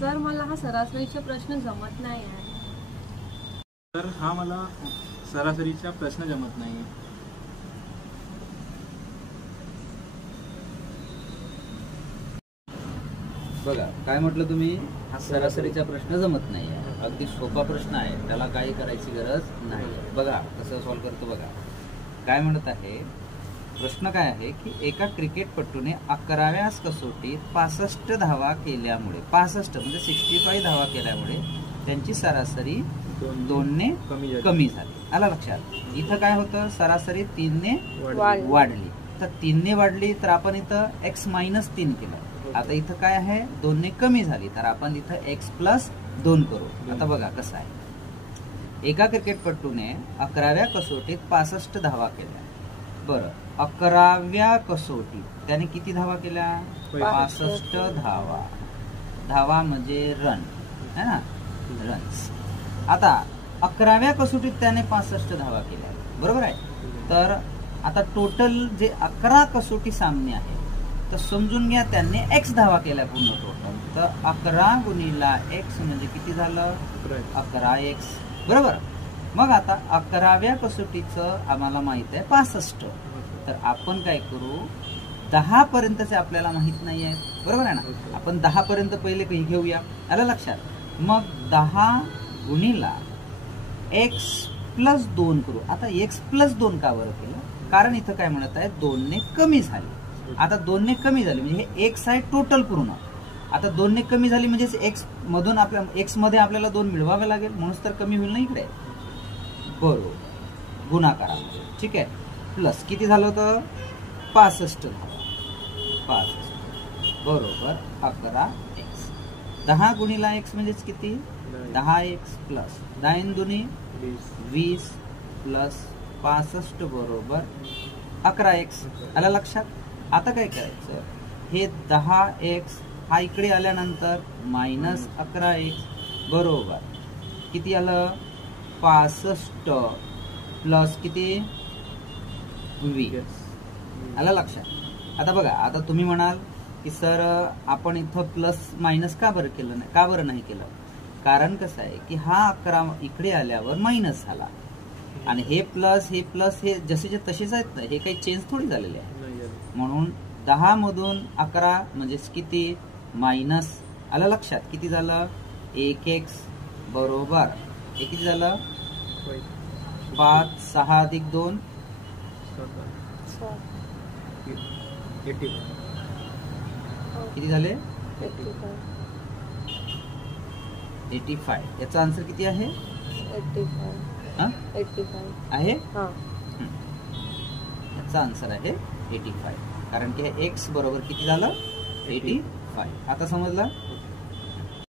Sir मला हा सरासरीचा प्रश्न जमत नाही आहे. तर हा मला सरासरीचा प्रश्न जमत नाही. बघा काय म्हटलं तुम्ही, हा सरासरीचा प्रश्न जमत नाही आहे. अगदी सोपा प्रश्न आहे, त्याला काही करायची गरज नाही. बघा कसं सॉल्व्ह करतो बघा. काय म्हणत आहे प्रश्न, काय आहे की एका क्रिकेटपटूने 11व्या कसोटीत 65 धावा केल्यामुळे, 65 म्हणजे 65 धावा केल्यामुळे त्यांची सरासरी 2ने कमी झाली. आला लक्षात. इथं काय होतं, सरासरी 3ने वाढली. तर 3ने वाढली तर आपण इथं x-3 केलं. आता इथं काय आहे, 2ने कमी झाली तर आपण इथं x+2 करू. आता बघा कसं आहे, एका क्रिकेटपटूने 11व्या कसोटीत 65 धावा केल्या. बरं, 11व्या कसोटीत त्याने किती धावा केल्या, 65 धावा. धावा म्हणजे रन है ना, रन्स. आता 11व्या कसोटीत त्याने 65 धावा केल्या, बरोबर आहे. तर आता टोटल जे 11 कसोटी सामने आहे तर समजून घ्या त्यांनी x धावा केल्या पूर्ण टोटल. तर 11 गुणिला x म्हणजे किती झालं, 11x, बरोबर. मग आता 11व्या कसोटीचं आम्हाला माहित आहे 65. तर आपण काय करू, 10 पर्यंतचे आपल्याला माहित नाही आहे, बरोबर आहे ना. आपण 10 पर्यंत पहिले काही घेऊया, आलं लक्षात. मग 10 गुणिला x+2 करू. आता x+2 का बरं केलं, कारण इथं काय म्हणत आहे 2ने कमी झाली. आता 2ने कमी झाली म्हणजे हे x आहे टोटल पूर्ण. आता 2ने कमी झाली म्हणजे x मधून आपल्या x मध्ये आपल्याला 2 मिळवावे लागेल, म्हणून तर कमी होईल ना इकडे, बरोबर, गुणाकारामध्ये. ठीक आहे. प्लस किती झालं होतं, 65 झालं, 65 बरोबर 11x. 10 गुणिला x म्हणजेच किती, 10x प्लस 9 दुनी 20 प्लस 65 बरोबर 11x. आलं लक्षात. आता काय करायचं, हे 10x हा इकडे आल्यानंतर -11x बरोबर किती आलं, 65 प्लस किती 20. आलं लक्षात. आता बघा, आता तुम्ही म्हणाल की सर आपण इथं प्लस मायनस का बरं केलं नाही, का बरं नाही केलं. कारण कसं आहे की हा 11 इकडे आल्यावर मायनस झाला आणि हे प्लस हे जसेचे तसेच आहेत ना, हे काही चेंज थोडी झालेले आहे. म्हणून 10 मधून 11 म्हणजेच किती मायनस. आलं लक्षात. किती झालं, 1x बरोबर हे किती झालं, 5, 6 अधिक 2 किती झाले, 85. याचा आन्सर किती आहे, 85 आहे. याचा आन्सर आहे 85, कारण की हे x बरोबर किती झालं, 85. आता समजलं.